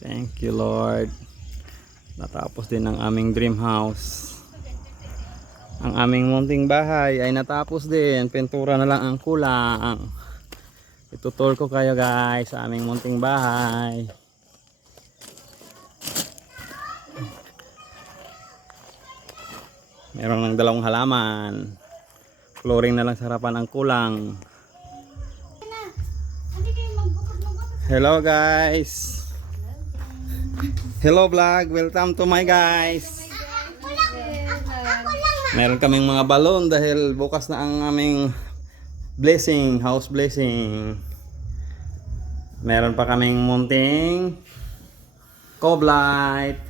Thank you, Lord. Natapos din ang aming dream house. Ang aming munting bahay ay natapos din. Pintura na lang ang kulang. Itutur ko kayo guys sa aming munting bahay. Meron ng dalawang halaman. Flooring na lang sa harapan ang kulang. Hello guys. Hello vlog. Welcome to my guys. Meron kaming mga balon dahil bukas na ang aming blessing, house blessing. Meron pa kaming munting cove light.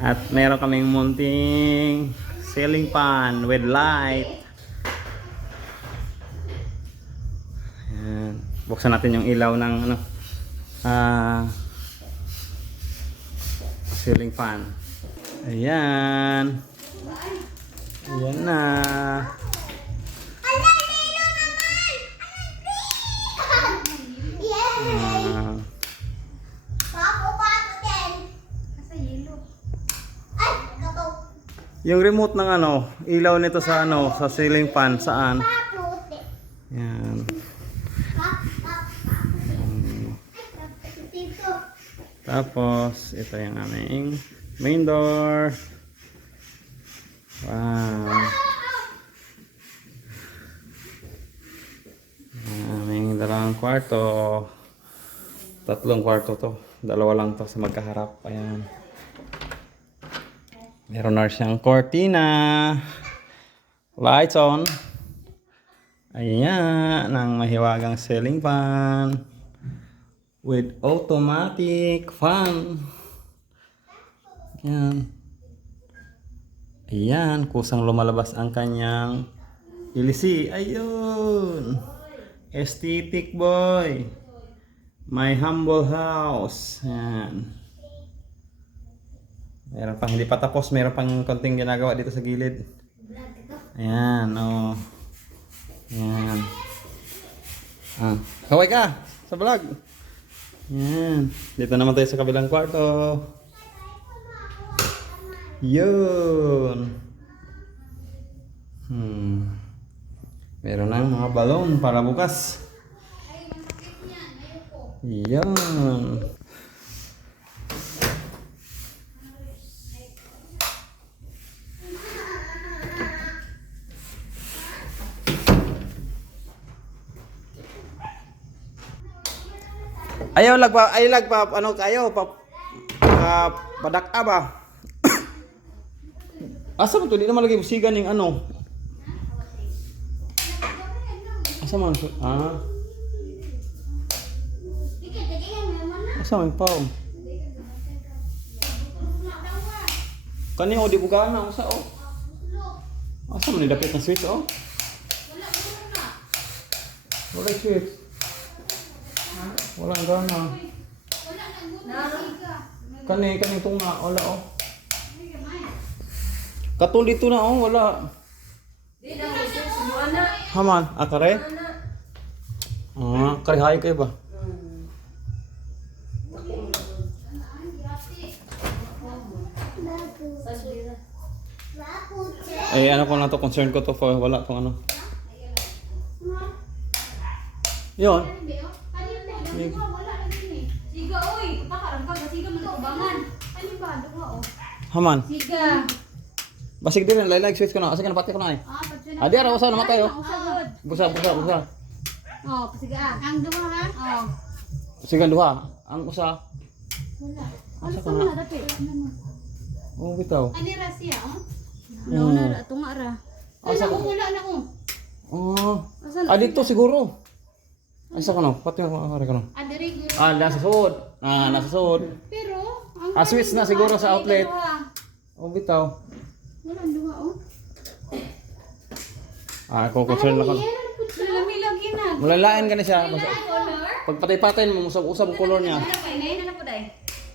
At meron kaming munting ceiling fan with light. Ayan. Buksan natin yung ilaw ng ceiling fan. Ayan. Ayan na. Yung remote ng ilaw nito sa sa ceiling fan saan? Yan. Tapos ito yung aming main door. Wow. Aming dalawang kwarto. Tatlong kwarto to. Dalawa lang to sa magkaharap. Ayan. Meron na siyang cortina. Lights on. Ayan. Ang mahiwagang ceiling fan. With automatic fan. Ayan. Ayan. Kusang lumalabas ang kanyang ilisi. Ayun. Aesthetic boy. My humble house. Ayan. Meron pang hindi pa tapos, meron pang konting ginagawa dito sa gilid. Ayan, oh. Ayan. Kaway ka sa vlog. Ayan. Dito naman tayo sa kabilang kwarto. Yun. Meron ng mga balon para bukas. Yun. Ayaw lagpa padak ba? Asa mo to? Di naman lagi musigan yung Asa man? Asa man pa? Kani di buka na asa Asa man dapit na switch Wala switch. Wala gana. Kani tunga wala Katul dito na wala. Haman, akare? Kare hay kay ba? Ko na to concern ko to for wala tong Yon. Siga oy, pakarang ka siga man ubangan. Ano ba dunga Haman. Siga. Basig din like switch ko na. Asa ka napati ko na Adi ara usa na matay Busa. Pasiga. Ang duha ha? Sige duha. Ang usa. Wala. Asa ka na na? dapit? Bitaw. Ani ra siya Wala na tunga ra. Asa ka? Wala na Dito siguro. Asa ka no? Pati ko ari ka no. Adiri guro. Nasa sud. Nasa sud. Pero Switch na siguro sa outlet. Bitaw. Wala duha Ako concern ako. Lami-lagi na. Malalain ka na siya. Color? Pagpatay-patay mo, usab-usab ang color niya. Ano po dai?